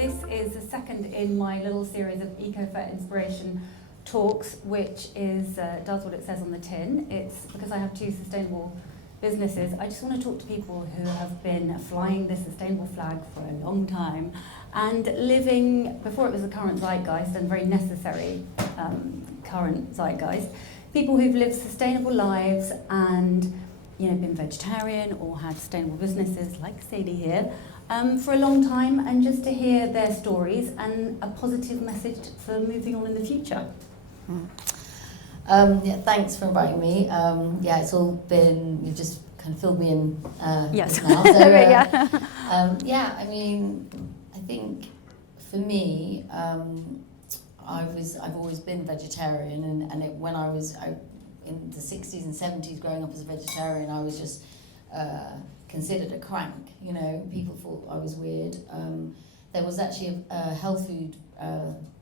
this is the second in my little series of Ecofêtes inspiration talks, which is does what it says on the tin. It's because I have two sustainable businesses. I just want to talk to people who have been flying the sustainable flag for a long time and living, before it was the current zeitgeist and very necessary current zeitgeist, people who've lived sustainable lives and been vegetarian or had sustainable businesses like Sadie here for a long time, and just to hear their stories and a positive message for moving on in the future. Thanks for inviting me. It's all been, you've just kind of filled me in yes. now. So, I mean, I think for me, I've always been vegetarian, and when I was in the 60s and 70s growing up as a vegetarian, I was just considered a crank, people thought I was weird. There was actually a health food,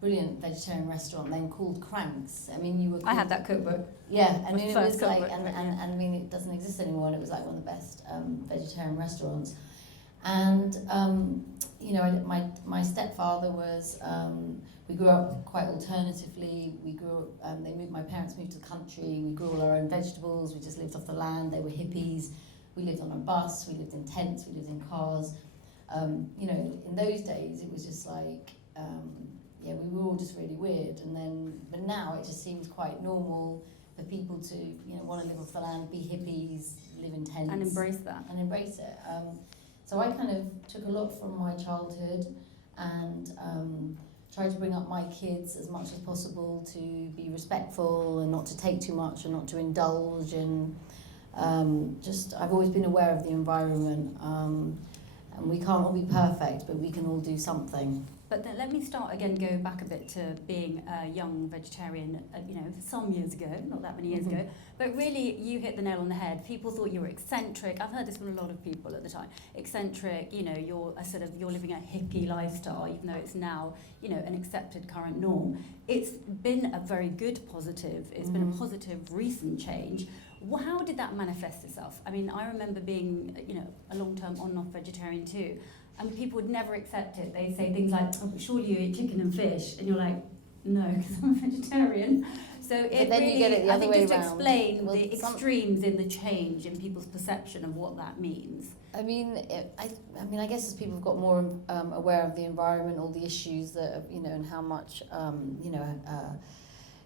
brilliant vegetarian restaurant then called Cranks. I mean, I had that cookbook. Yeah, I mean, it was like, and I mean, it doesn't exist anymore, and it was like one of the best vegetarian restaurants. And, my stepfather was, we grew up quite alternatively. My parents moved to the country, we grew all our own vegetables, we just lived off the land, they were hippies. We lived on a bus, we lived in tents, we lived in cars. In those days, it was just like, we were all just really weird. But now it just seems quite normal for people to, want to live off the land, be hippies, live in tents. And embrace that. And embrace it. So I kind of took a lot from my childhood and tried to bring up my kids as much as possible to be respectful and not to take too much and not to indulge in I've always been aware of the environment, and we can't all be perfect, but we can all do something. But then let me start again, go back a bit to being a young vegetarian, some years ago, not that many years ago, but really you hit the nail on the head. People thought you were eccentric. I've heard this from a lot of people at the time. Eccentric, you're living a hippie lifestyle, even though it's now, an accepted current norm. It's been a very good positive. It's been a positive recent change. How did that manifest itself? I mean, I remember being, a long-term on and off vegetarian too, and people would never accept it. They'd say things like, "Oh, but surely you eat chicken and fish," and you're like, "No, because I'm a vegetarian." So it then really, you get it the other way just around. explain the extremes in the change in people's perception of what that means. I mean, I guess as people have got more aware of the environment, all the issues that, and how much,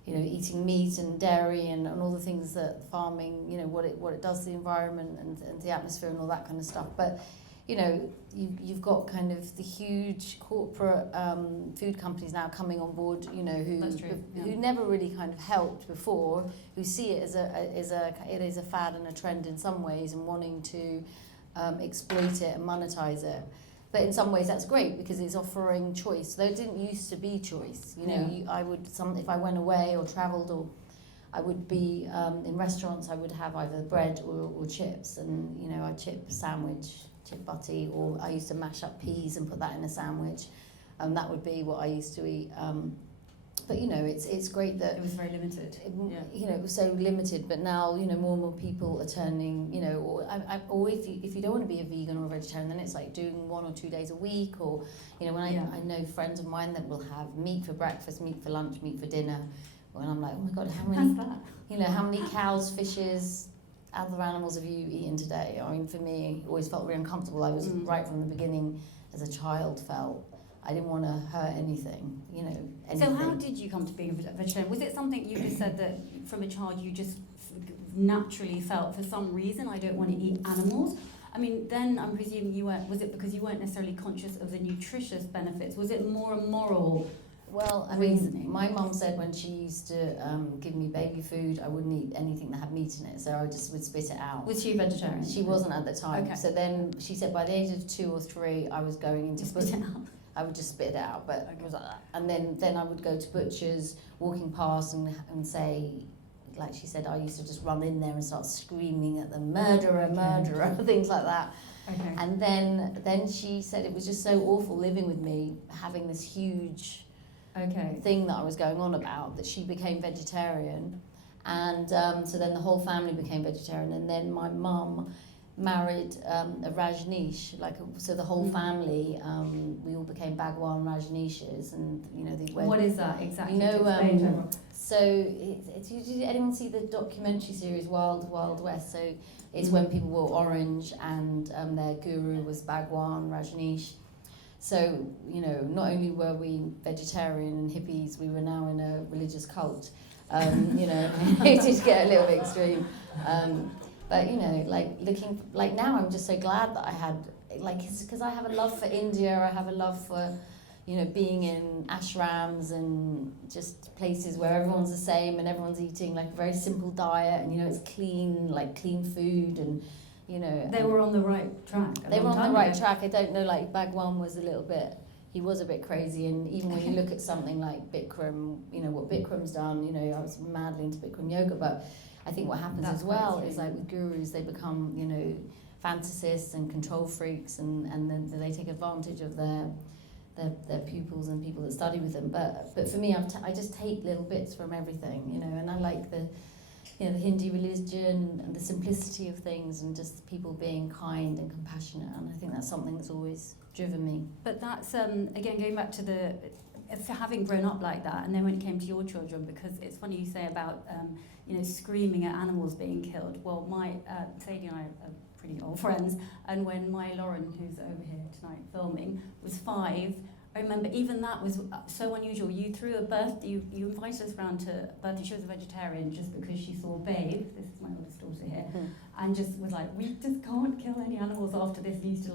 eating meat and dairy and all the things that farming, what it does to the environment and the atmosphere and all that kind of stuff. But, you've got kind of the huge corporate food companies now coming on board, who never really kind of helped before, who see it as a fad and a trend in some ways and wanting to exploit it and monetize it. But in some ways that's great because it's offering choice. There didn't used to be choice. If I went away or travelled, or I would be in restaurants, I would have either bread or chips, and a chip sandwich, chip butty, or I used to mash up peas and put that in a sandwich, and that would be what I used to eat. But it's great that it was very limited. It was so limited. But now more and more people are turning. Or if you don't want to be a vegan or a vegetarian, then it's like doing 1 or 2 days a week. Or I know friends of mine that will have meat for breakfast, meat for lunch, meat for dinner. And I'm like, oh my God, how many? How many cows, fishes, other animals have you eaten today? I mean, for me, it always felt really uncomfortable. I was right from the beginning, as a child, felt I didn't want to hurt anything, anything. So how did you come to being a vegetarian? Was it something you just said that from a child you just naturally felt for some reason, I don't want to eat animals? I mean, then I'm presuming was it because you weren't necessarily conscious of the nutritious benefits? Was it more a moral reasoning? My mum said when she used to give me baby food, I wouldn't eat anything that had meat in it, so I just would spit it out. Was she vegetarian? She wasn't at the time. Okay. So then she said by the age of 2 or 3, I was going into spit it out. I would just spit it out, but it was like that. And then I would go to butchers, walking past and say, like she said, I used to just run in there and start screaming at them, murderer, murderer, things like that. Okay. And then she said it was just so awful living with me, having this huge thing that I was going on about, that she became vegetarian. And so then the whole family became vegetarian. And then my mum married a Rajneesh, so the whole family, we all became Bhagwan Rajneeshes, and they went. What is that exactly? So did anyone see the documentary series Wild Wild West? So it's when people wore orange and their guru was Bhagwan Rajneesh. So not only were we vegetarian and hippies, we were now in a religious cult. It did get a little bit extreme. But now I'm just so glad that I had, because I have a love for India, I have a love for, being in ashrams and just places where everyone's the same and everyone's eating a very simple diet, and it's clean, clean food, and They were on the right track. They were on the right track. I don't know, Bhagwan was he was a bit crazy, and even when you look at something like Bikram, what Bikram's done, I was madly into Bikram yoga, but I think what happens as well is with gurus, they become, fantasists and control freaks, and then they take advantage of their pupils and people that study with them. But for me, I just take little bits from everything, and I like the Hindu religion and the simplicity of things, and just people being kind and compassionate, and I think that's something that's always driven me. But that's again going back to for having grown up like that, and then when it came to your children, because it's funny you say about screaming at animals being killed. Well, my Sadie and I are pretty old friends, and when my Lauren, who's over here tonight filming, was 5, I remember even that was so unusual. You threw you invited us around to a birthday. She was a vegetarian just because she saw Babe, this is my oldest daughter here, and just was like, we just can't kill any animals after this. We used to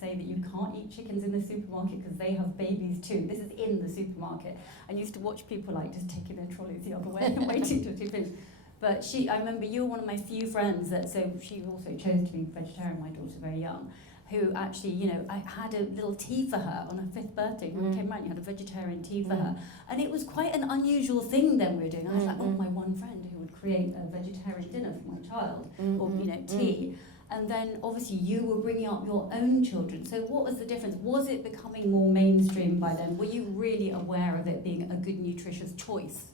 say that you can't eat chickens in the supermarket because they have babies too. This is in the supermarket. And used to watch people just taking their trolleys the other way and waiting till she finished. But I remember you were one of my few friends so she also chose to be vegetarian, my daughter very young, who actually, I had a little tea for her on her 5th birthday. When we came around, you had a vegetarian tea for her. And it was quite an unusual thing then we were doing. I was like, my one friend who would create a vegetarian dinner for my child, or, tea. And then obviously you were bringing up your own children. So what was the difference? Was it becoming more mainstream by then? Were you really aware of it being a good, nutritious choice,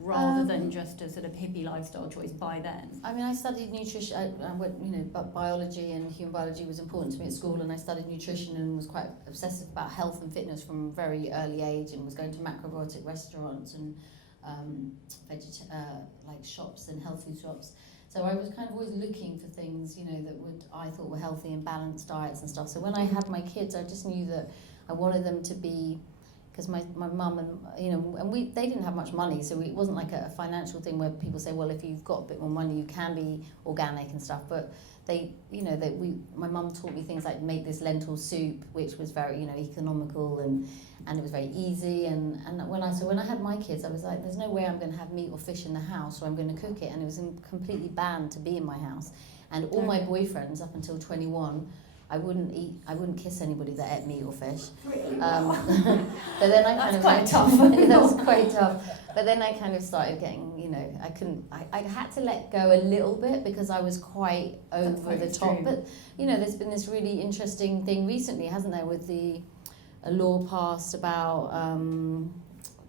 rather than just a sort of hippie lifestyle choice by then? I mean, I studied nutrition. I went, but biology and human biology was important to me at school, and I studied nutrition and was quite obsessive about health and fitness from a very early age, and was going to macrobiotic restaurants and shops and health food shops. So I was kind of always looking for things, that I thought were healthy and balanced diets and stuff. So when I had my kids, I just knew that I wanted them to be, because my mum and they didn't have much money, so it wasn't like a financial thing where people say, well, if you've got a bit more money, you can be organic and stuff. But my mum taught me things like make this lentil soup, which was very economical and it was very easy. And when I had my kids, I was like, there's no way I'm going to have meat or fish in the house, or I'm going to cook it. And it was completely banned to be in my house. And all my boyfriends up until 21. I wouldn't kiss anybody that ate meat or fish. Really? But then I That's quite tough. That's quite tough. But then I kind of started getting, I had to let go a little bit because I was quite over the top. But, there's been this really interesting thing recently, hasn't there, with a law passed about,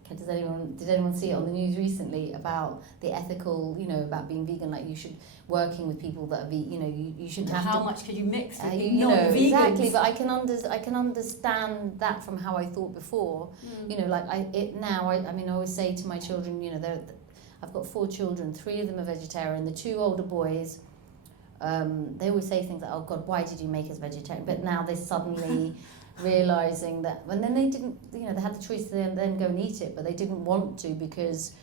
did anyone see it on the news recently about the ethical, about being vegan, you should, working with people that are you shouldn't have how to. much could you mix with non-vegans? Exactly, but I can understand that from how I thought before. I always say to my children, I've got 4 children, 3 of them are vegetarian. The 2 older boys, they always say things like, oh God, why did you make us vegetarian? But now they're suddenly realising that, and then they didn't, they had the choice to then go and eat it, but they didn't want to because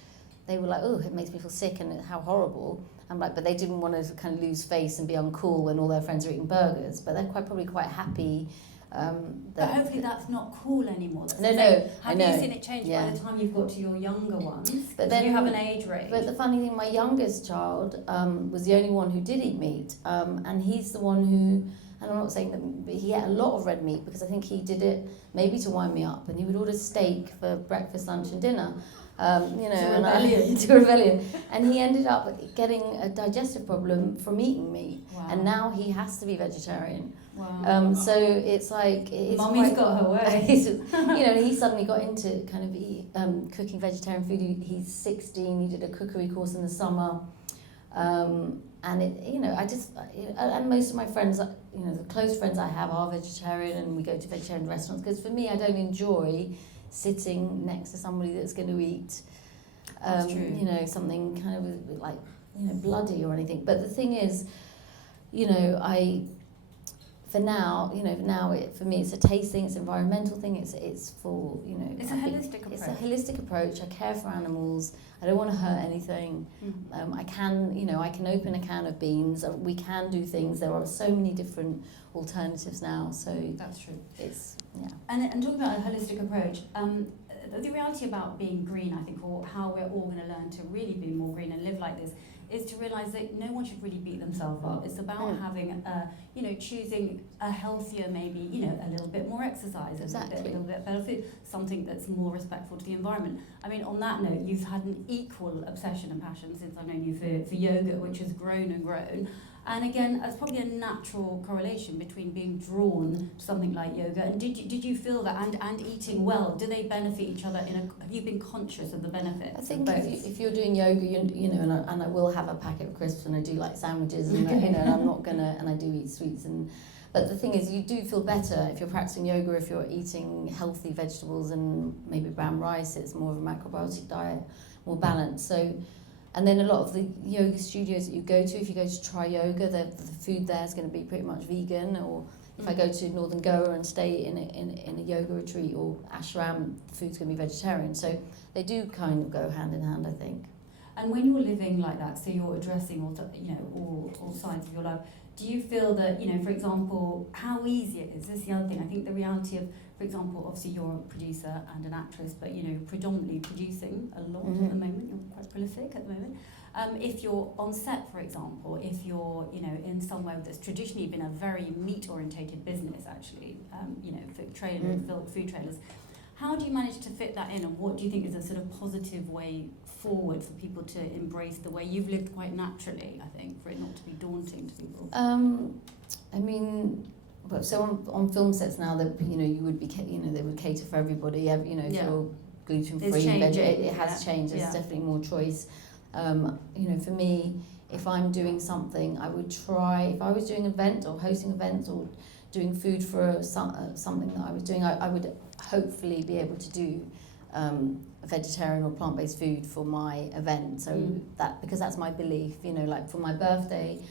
they were like, oh, it makes me feel sick and how horrible. I'm like, but they didn't want to kind of lose face and be uncool when all their friends are eating burgers, but they're probably quite happy. But hopefully that's not cool anymore. No. Have you seen it change by the time you've got to your younger ones? But then you have an age range. But the funny thing, my youngest child was the only one who did eat meat, and he's the one who, and I'm not saying that, but he ate a lot of red meat because I think he did it maybe to wind me up, and he would order steak for breakfast, lunch and dinner. To rebellion. And he ended up getting a digestive problem from eating meat. Wow. And now he has to be vegetarian. Wow. So it's like... Mummy's got her way. He suddenly got into kind of cooking vegetarian food. He's 16, he did a cookery course in the summer. and it, you know, and most of my friends, you know, the close friends I have are vegetarian, and we go to vegetarian restaurants, because for me, I don't enjoy sitting next to somebody that's going to eat, you know, something kind of like, you know, bloody or anything. But the thing is, you know, for now, for me, it's a taste thing, it's an environmental thing, it's for, you know... It's a holistic approach. It's a holistic approach. I care for animals. I don't want to hurt anything. I can open a can of beans. We can do things. There are so many different alternatives now, so... That's true. It's, yeah. And talking about a holistic approach, the reality about being green, I think, or how we're all going to learn to really be more green and live like this, is to realise that no one should really beat themselves up. It's about having, choosing a healthier, maybe, you know, a little bit more exercise, Exactly. a little bit better food, something that's more respectful to the environment. I mean, on that note, you've had an equal obsession and passion since I've known you for yoga, which has grown and grown. And again, there's probably a natural correlation between being drawn to something like yoga. And did you feel that, and eating well, do they benefit each other? Have you been conscious of the benefits? I think if you're doing yoga, you know, and I will have a packet of crisps, and I do like sandwiches, and you know, and I'm not gonna, and I do eat sweets, but the thing is, you do feel better if you're practicing yoga, if you're eating healthy vegetables and maybe brown rice. It's more of a macrobiotic diet, more balanced. So. And then a lot of the yoga studios that you go to, if you go to try yoga, the food there is going to be pretty much vegan. Or if I go to Northern Goa and stay in a yoga retreat or ashram, the food's going to be vegetarian. So they do kind of go hand in hand, I think. And when you're living like that, so you're addressing all sides of your life, do you feel that, you know, for example, how easy it is? This is the other thing. I think the reality of, for example, obviously you're a producer and an actress, but, you know, predominantly producing a lot at the moment. You're quite prolific at the moment. If you're on set, for example, if you're, you know, in somewhere that's traditionally been a very meat-orientated business, actually, you know, food trailers, how do you manage to fit that in, and what do you think is a sort of positive way forward for people to embrace the way you've lived quite naturally, I think, for it not to be daunting to people? I mean... So on film sets now, that, you know, you would be, you know, they would cater for everybody. You know, if you're gluten free, it has changed. There's definitely more choice. You know, for me, if I'm doing something, I would try. If I was doing an event or hosting events or doing food for something that I was doing, I would hopefully be able to do vegetarian or plant-based food for my event. So that, because that's my belief. You know, like for my birthday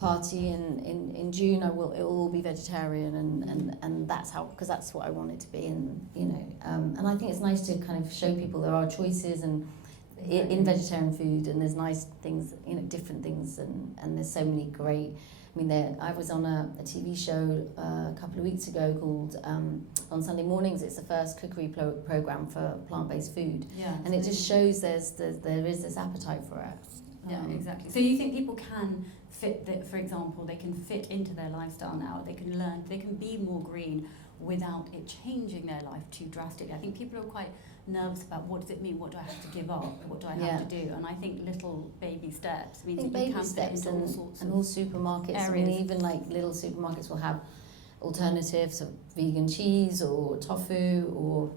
party in June, it will all be vegetarian, and that's how, because that's what I want it to be. And you know, and I think it's nice to kind of show people there are choices and in vegetarian food, and there's nice things, you know, different things, and there's so many great. I mean, I was on a TV show a couple of weeks ago called on Sunday mornings. It's the first cookery program for plant-based food, and it just shows there is this appetite for it. Yeah, exactly. So you think people can fit that, for example, they can fit into their lifestyle now, they can learn, they can be more green without it changing their life too drastically. I think people are quite nervous about, what does it mean, what do I have to give up, what do I have to do, and I think little baby steps means that you can fit into all sorts of all supermarkets areas. I mean, even like little supermarkets will have alternatives of vegan cheese or tofu or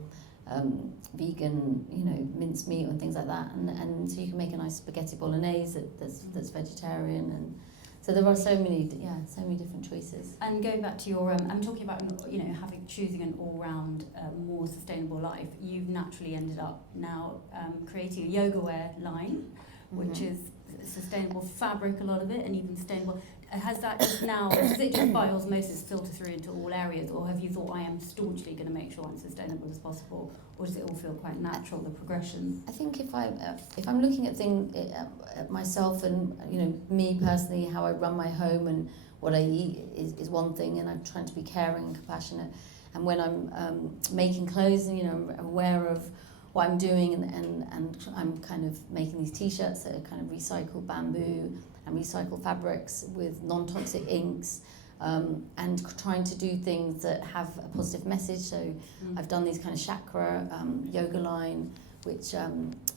vegan, you know, mincemeat and things like that, and so you can make a nice spaghetti bolognese that's vegetarian, and so there are so many different choices. And going back to your, I'm talking about, you know, choosing an all-round, more sustainable life. You've naturally ended up now creating a yoga wear line, which is sustainable fabric, a lot of it, and even sustainable. Has that just now, does it just by osmosis filter through into all areas, or have you thought, I am staunchly going to make sure I'm sustainable as possible, or does it all feel quite natural, the progression? I think if I'm looking at things at myself, and you know, me personally, how I run my home and what I eat is one thing, and I'm trying to be caring and compassionate. And when I'm making clothes, and you know, I'm aware of what I'm doing, and I'm kind of making these t-shirts that are kind of recycled bamboo and recycled fabrics with non-toxic inks, and trying to do things that have a positive message. So I've done these kind of chakra yoga line, which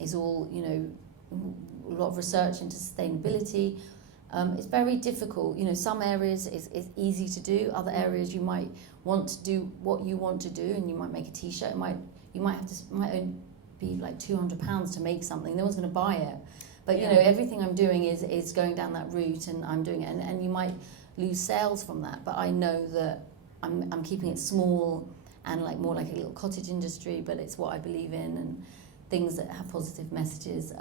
is all, you know, a lot of research into sustainability. It's very difficult. You know, some areas it's easy to do. Other areas you might want to do what you want to do, and you might make a t-shirt. It might only be like £200 to make something. No one's going to buy it. But you know, everything I'm doing is going down that route, and I'm doing it, and you might lose sales from that, but I know that I'm keeping it small and like more like a little cottage industry, but it's what I believe in, and things that have positive messages.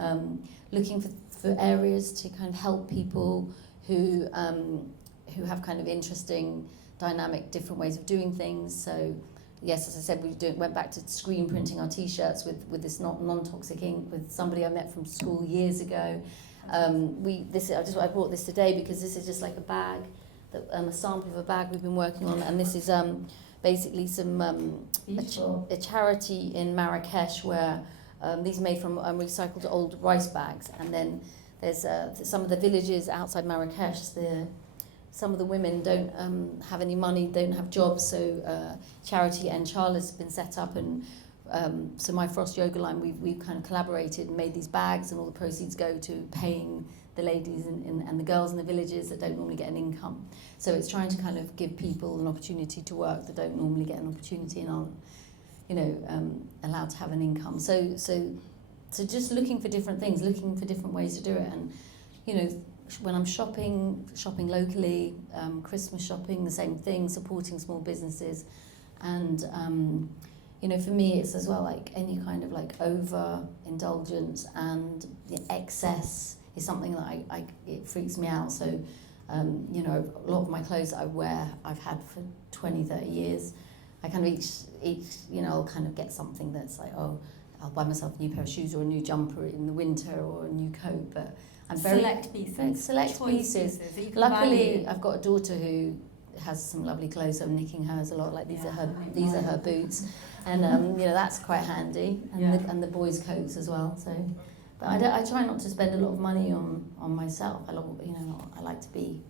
Looking for areas to kind of help people who have kind of interesting, dynamic, different ways of doing things. So yes, as I said, went back to screen printing our T-shirts with this non-toxic ink with somebody I met from school years ago. I brought this today because this is just like a bag, a sample of a bag we've been working on, and this is basically some a charity in Marrakesh where these are made from recycled old rice bags, and then there's some of the villages outside Marrakesh. Some of the women don't have any money, don't have jobs, so charity and Charlotte's been set up, and so my Frost Yoga line, we've kind of collaborated and made these bags, and all the proceeds go to paying the ladies and the girls in the villages that don't normally get an income. So it's trying to kind of give people an opportunity to work that don't normally get an opportunity and aren't, you know, allowed to have an income. So just looking for different things, looking for different ways to do it, and you know, when I'm shopping locally, Christmas shopping, the same thing, supporting small businesses, and you know, for me, it's as well like any kind of like overindulgence and the excess is something that it freaks me out. So, you know, a lot of my clothes that I wear, I've had for 20, 30 years. I kind of each you know, I'll kind of get something that's like, oh, I'll buy myself a new pair of shoes or a new jumper in the winter or a new coat, but I'm very select pieces. Luckily, I've got a daughter who has some lovely clothes, so I'm nicking hers a lot. Like these are her boots, and you know, that's quite handy, and the boys' coats as well. So, but I try not to spend a lot of money on myself. I like to be.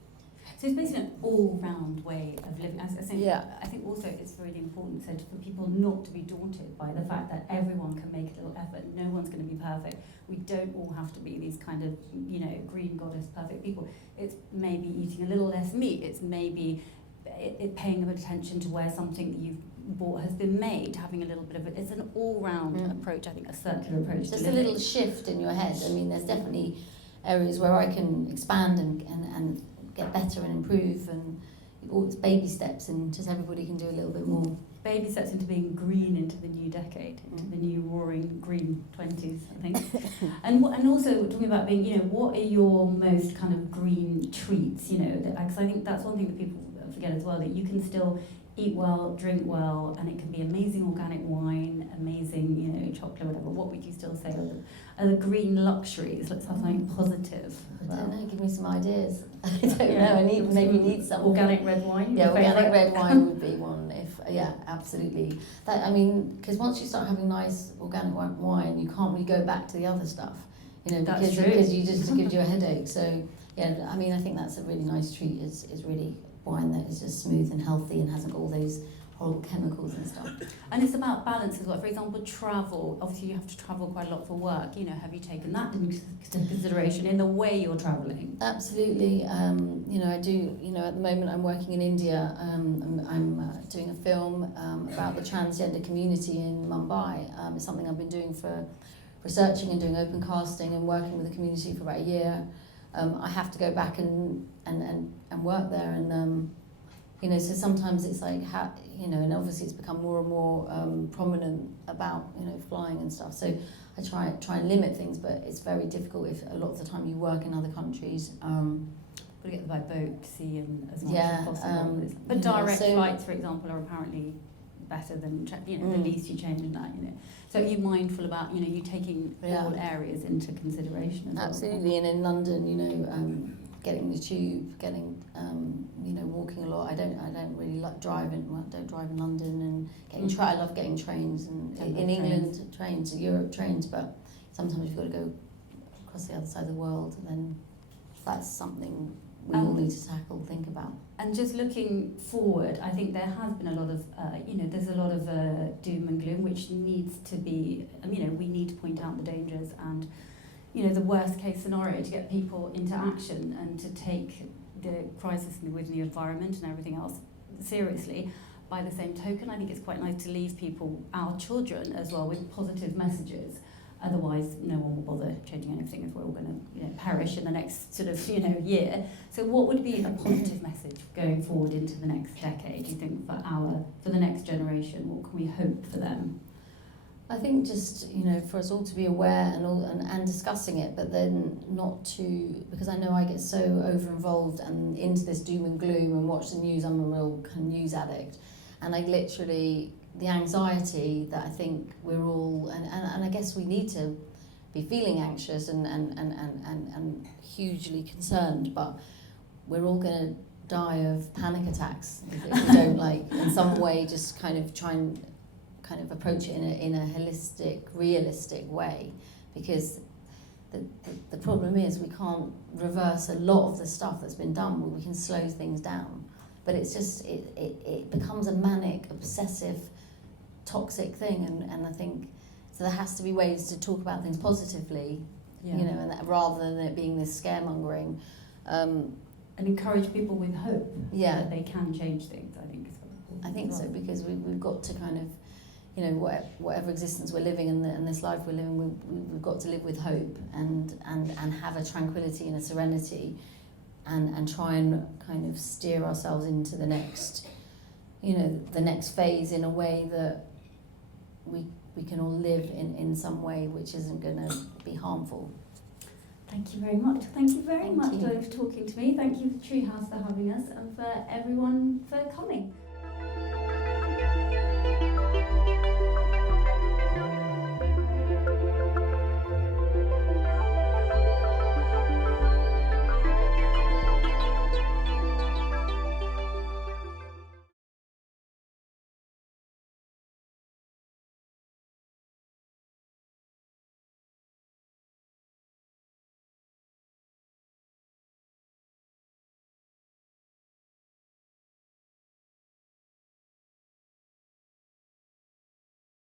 So it's basically an all-round way of living. I think also it's really important for people not to be daunted by the fact that everyone can make a little effort. No one's going to be perfect. We don't all have to be these kind of, you know, green goddess perfect people. It's maybe eating a little less meat. It's maybe paying a bit of attention to where something that you've bought has been made, having a little bit of it. It's an all-round approach, I think, a circular approach. Just a little shift in your head. I mean, there's definitely areas where I can expand and get better and improve, and all it's baby steps, and just everybody can do a little bit more. Baby steps into being green into the new decade, into the new roaring green 20s, I think. and also talking about being, you know, what are your most kind of green treats, you know, because I think that's one thing that people forget as well, that you can still eat well, drink well, and it can be amazing organic wine, amazing, you know, chocolate, whatever. What would you still say are the green luxuries? Let's have something positive. I don't know, give me some ideas. I don't know, maybe need some. Organic red wine? Yeah, organic red wine would be one. Absolutely. That, I mean, because once you start having nice organic wine, you can't really go back to the other stuff, you know, because you just gives you a headache. So, yeah, I mean, I think that's a really nice treat, is really wine that is just smooth and healthy and hasn't got all those horrible chemicals and stuff. And it's about balance as well. For example, travel. Obviously, you have to travel quite a lot for work. You know, have you taken that into consideration in the way you're travelling? Absolutely. You know, I do. You know, at the moment, I'm working in India. I'm doing a film about the transgender community in Mumbai. It's something I've been doing for researching and doing open casting and working with the community for about a year. I have to go back and work there, and you know, so sometimes it's like, you know, and obviously it's become more and more prominent about, you know, flying and stuff. So I try and limit things, but it's very difficult if a lot of the time you work in other countries. Got to get by boat, sea, and as much as possible. But direct flights, for example, are apparently better than, you know, the least you change in that, you know. So are you mindful about, you know, you taking all areas into consideration as Absolutely, and in London, you know, getting the tube, you know, walking a lot. I don't really like driving. Well, I don't drive in London, and getting I love getting trains, and in England trains, Europe trains. But sometimes you've got to go across the other side of the world, and then that's something we all need to tackle, think about. And just looking forward, I think there has been a lot of, you know, there's a lot of doom and gloom, which needs to be, you know, we need to point out the dangers and, you know, the worst case scenario to get people into action and to take the crisis within the environment and everything else seriously. By the same token, I think it's quite nice to leave people, our children as well, with positive messages. Otherwise, no one will bother changing anything if we're all going to, perish in the next sort of, year. So what would be a positive message going forward into the next decade, do you think, for the next generation? What can we hope for them? I think just, for us all to be aware and discussing it, but then not to, because I know I get so over-involved and into this doom and gloom and watch the news. I'm a real kind of news addict. And I literally, the anxiety that I think we're all, and I guess we need to be feeling anxious and hugely concerned, but we're all going to die of panic attacks if we don't in some way just kind of try and kind of approach it in a holistic, realistic way, because the problem is we can't reverse a lot of the stuff that's been done, but we can slow things down. But it's just, it becomes a manic, obsessive, toxic thing, and I think, so there has to be ways to talk about things positively, and rather than it being this scaremongering. And encourage people with hope that they can change things, I think. I think so, because we've got to kind of, whatever existence we're living and this life we're living, we've got to live with hope and have a tranquility and a serenity, and try and kind of steer ourselves into the next, the next phase in a way that we can all live in some way which isn't going to be harmful. Thank you very much. Thank you very much, Joe, for talking to me. Thank you, Treehouse, for having us, and for everyone for coming.